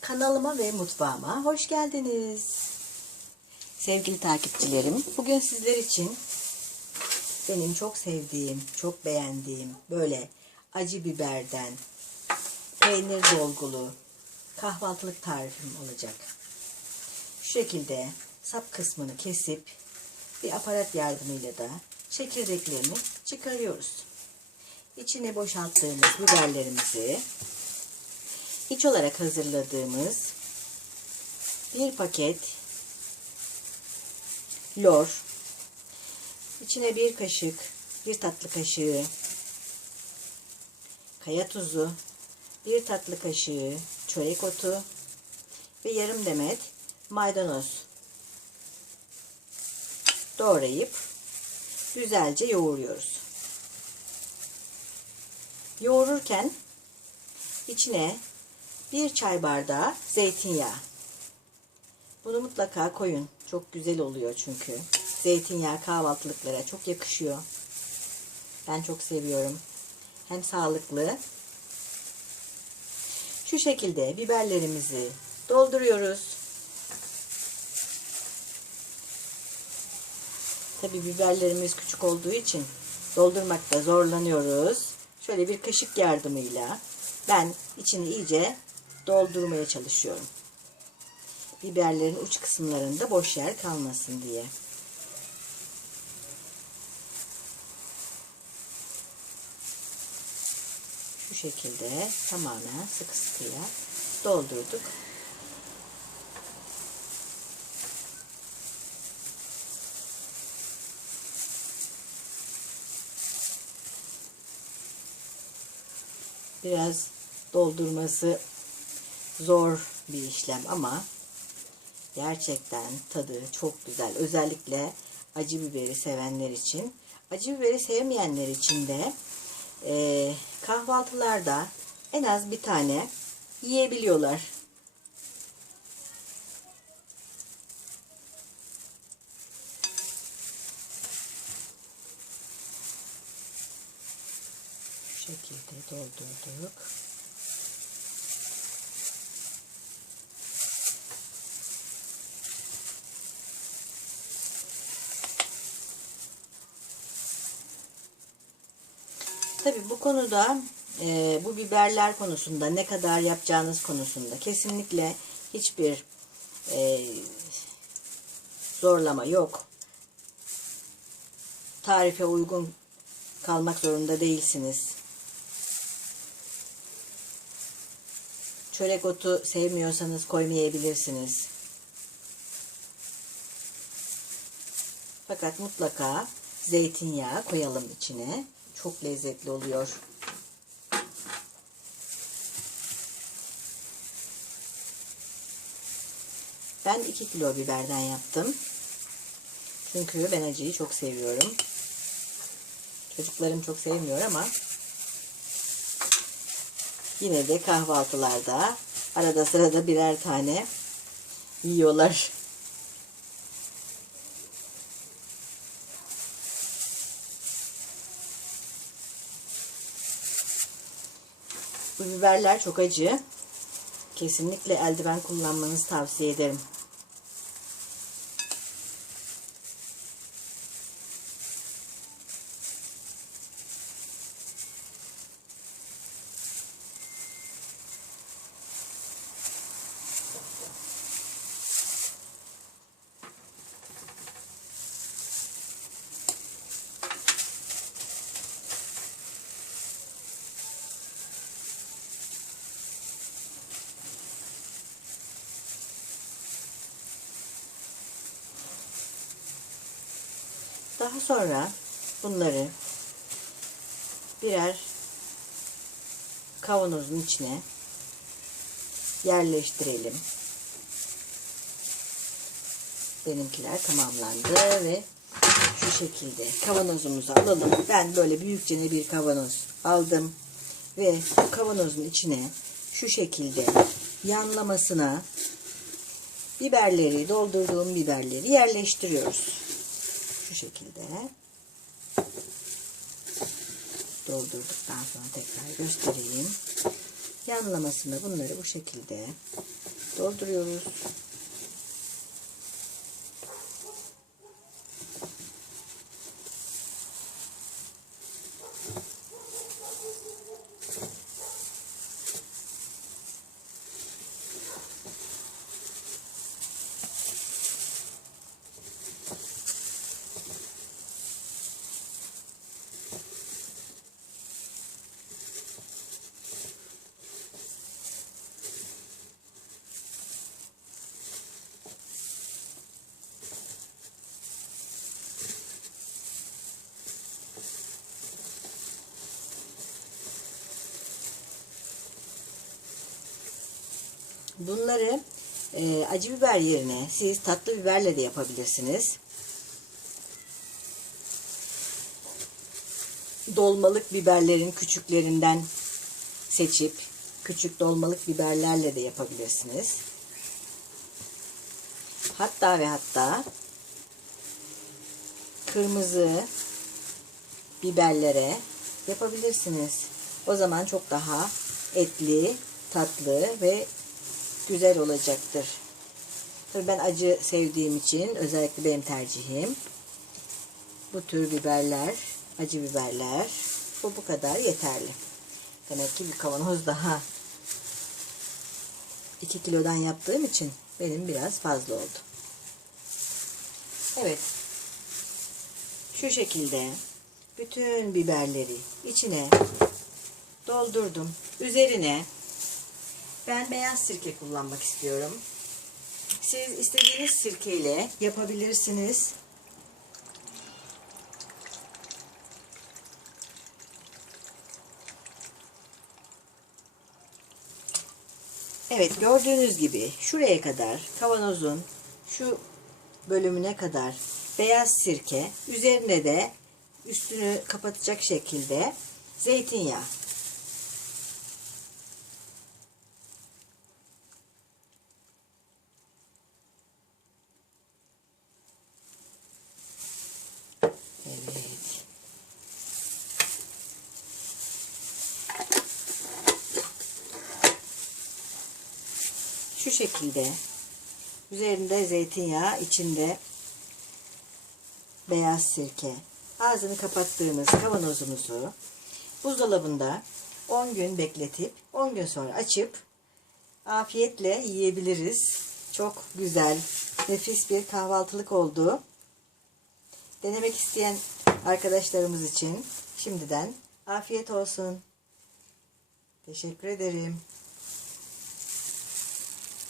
Kanalıma ve mutfağıma hoş geldiniz. Sevgili takipçilerim, bugün sizler için benim çok sevdiğim, çok beğendiğim böyle acı biberden peynir dolgulu kahvaltılık tarifim olacak. Şu şekilde sap kısmını kesip bir aparat yardımıyla da çekirdeklerini çıkarıyoruz. İçine boşalttığımız biberlerimizi iç olarak hazırladığımız bir paket lor, içine bir kaşık, bir tatlı kaşığı kaya tuzu, bir tatlı kaşığı çörek otu ve yarım demet maydanoz doğrayıp güzelce yoğuruyoruz. Yoğururken içine bir çay bardağı zeytinyağı. Bunu mutlaka koyun. Çok güzel oluyor çünkü. Zeytinyağı kahvaltılıklara çok yakışıyor. Ben çok seviyorum. Hem sağlıklı. Şu şekilde biberlerimizi dolduruyoruz. Tabi biberlerimiz küçük olduğu için doldurmakta zorlanıyoruz. Şöyle bir kaşık yardımıyla ben içini iyice doldurmaya çalışıyorum. Biberlerin uç kısımlarında boş yer kalmasın diye. Şu şekilde tamamen sıkı sıkıya doldurduk. Biraz doldurması zor bir işlem ama gerçekten tadı çok güzel. Özellikle acı biberi sevenler için. Acı biberi sevmeyenler için de e, kahvaltılarda en az bir tane yiyebiliyorlar. Şu şekilde doldurduk. Tabii bu konuda e, bu biberler konusunda ne kadar yapacağınız konusunda kesinlikle hiçbir e, zorlama yok. Tarife uygun kalmak zorunda değilsiniz. Çörek otu sevmiyorsanız koymayabilirsiniz. Fakat mutlaka zeytinyağı koyalım içine. Çok lezzetli oluyor. Ben 2 kilo biberden yaptım. Çünkü ben acıyı çok seviyorum. Çocuklarım çok sevmiyor ama yine de kahvaltılarda arada sırada birer tane yiyorlar. Bu biberler çok acı. Kesinlikle eldiven kullanmanızı tavsiye ederim. Daha sonra bunları birer kavanozun içine yerleştirelim. Benimkiler tamamlandı ve şu şekilde kavanozumuzu alalım. Ben böyle büyükçe bir kavanoz aldım ve kavanozun içine şu şekilde yanlamasına biberleri, doldurduğum biberleri yerleştiriyoruz şu şekilde doldurduktan sonra tekrar göstereyim. Yanlamasını bunları bu şekilde dolduruyoruz. Bunları e, acı biber yerine siz tatlı biberle de yapabilirsiniz. Dolmalık biberlerin küçüklerinden seçip küçük dolmalık biberlerle de yapabilirsiniz. Hatta ve hatta kırmızı biberlere yapabilirsiniz. O zaman çok daha etli, tatlı ve güzel olacaktır. Tabii ben acı sevdiğim için özellikle benim tercihim bu tür biberler, acı biberler. Bu bu kadar yeterli. Demek ki bir kavanoz daha 2 kilodan yaptığım için benim biraz fazla oldu. Evet. Şu şekilde bütün biberleri içine doldurdum. Üzerine ben beyaz sirke kullanmak istiyorum. Siz istediğiniz sirkeyle yapabilirsiniz. Evet gördüğünüz gibi şuraya kadar kavanozun şu bölümüne kadar beyaz sirke üzerine de üstünü kapatacak şekilde zeytinyağı. Şu şekilde üzerinde zeytinyağı, içinde beyaz sirke. Ağzını kapattığımız kavanozumuzu buzdolabında 10 gün bekletip 10 gün sonra açıp afiyetle yiyebiliriz. Çok güzel, nefis bir kahvaltılık oldu. Denemek isteyen arkadaşlarımız için şimdiden afiyet olsun. Teşekkür ederim.